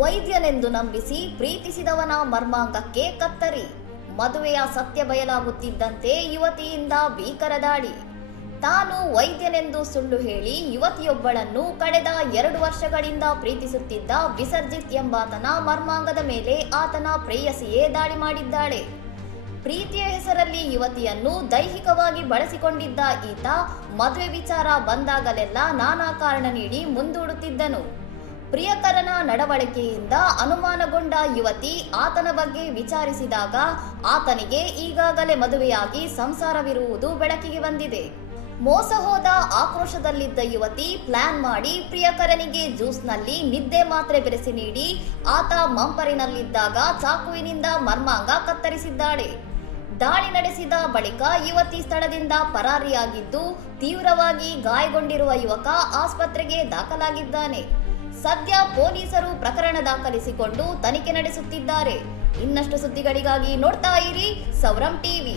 ವೈದ್ಯನೆಂದು ನಂಬಿಸಿ ಪ್ರೀತಿಸಿದವನ ಮರ್ಮಾಂಗಕ್ಕೆ ಕತ್ತರಿ. ಮದುವೆಯ ಸತ್ಯ ಬಯಲಾಗುತ್ತಿದ್ದಂತೆ ಯುವತಿಯಿಂದ ಭೀಕರ ದಾಳಿ. ತಾನು ವೈದ್ಯನೆಂದು ಸುಳ್ಳು ಹೇಳಿ ಯುವತಿಯೊಬ್ಬಳನ್ನು ಕಳೆದ 2 ವರ್ಷಗಳಿಂದ ಪ್ರೀತಿಸುತ್ತಿದ್ದ ವಿಸರ್ಜಿತ್ ಎಂಬಾತನ ಮರ್ಮಾಂಗದ ಮೇಲೆ ಆತನ ಪ್ರೇಯಸಿಯೇ ದಾಳಿ ಮಾಡಿದ್ದಾಳೆ. ಪ್ರೀತಿಯ ಹೆಸರಲ್ಲಿ ಯುವತಿಯನ್ನು ದೈಹಿಕವಾಗಿ ಬಳಸಿಕೊಂಡಿದ್ದ ಈತ ಮದುವೆ ವಿಚಾರ ಬಂದಾಗಲೆಲ್ಲ ನಾನಾ ಕಾರಣ ನೀಡಿ ಮುಂದೂಡುತ್ತಿದ್ದನು. ಪ್ರಿಯಕರನ ನಡವಳಿಕೆಯಿಂದ ಅನುಮಾನಗೊಂಡ ಯುವತಿ ಆತನ ಬಗ್ಗೆ ವಿಚಾರಿಸಿದಾಗ ಆತನಿಗೆ ಈಗಾಗಲೇ ಮದುವೆಯಾಗಿ ಸಂಸಾರವಿರುವುದು ಬೆಳಕಿಗೆ ಬಂದಿದೆ. ಮೋಸ ಹೋದ ಆಕ್ರೋಶದಲ್ಲಿದ್ದ ಯುವತಿ ಪ್ಲಾನ್ ಮಾಡಿ ಪ್ರಿಯಕರನಿಗೆ ಜ್ಯೂಸ್ನಲ್ಲಿ ನಿದ್ದೆ ಮಾತ್ರೆ ಬೆರೆಸಿ ನೀಡಿ ಆತ ಮಂಪರಿನಲ್ಲಿದ್ದಾಗ ಚಾಕುವಿನಿಂದ ಮರ್ಮಾಂಗ ಕತ್ತರಿಸಿದ್ದಾಳೆ. ದಾಳಿ ನಡೆಸಿದ ಬಳಿಕ ಯುವತಿ ಸ್ಥಳದಿಂದ ಪರಾರಿಯಾಗಿದ್ದು, ತೀವ್ರವಾಗಿ ಗಾಯಗೊಂಡಿರುವ ಯುವಕ ಆಸ್ಪತ್ರೆಗೆ ದಾಖಲಾಗಿದ್ದಾನೆ. ಸದ್ಯ ಪೊಲೀಸರು ಪ್ರಕರಣ ದಾಖಲಿಸಿಕೊಂಡು ತನಿಖೆ ನಡೆಸುತ್ತಿದ್ದಾರೆ. ಇನ್ನಷ್ಟು ಸುದ್ದಿಗಳಿಗಾಗಿ ನೋಡ್ತಾ ಇರಿ ಸೌರಂ ಟಿವಿ.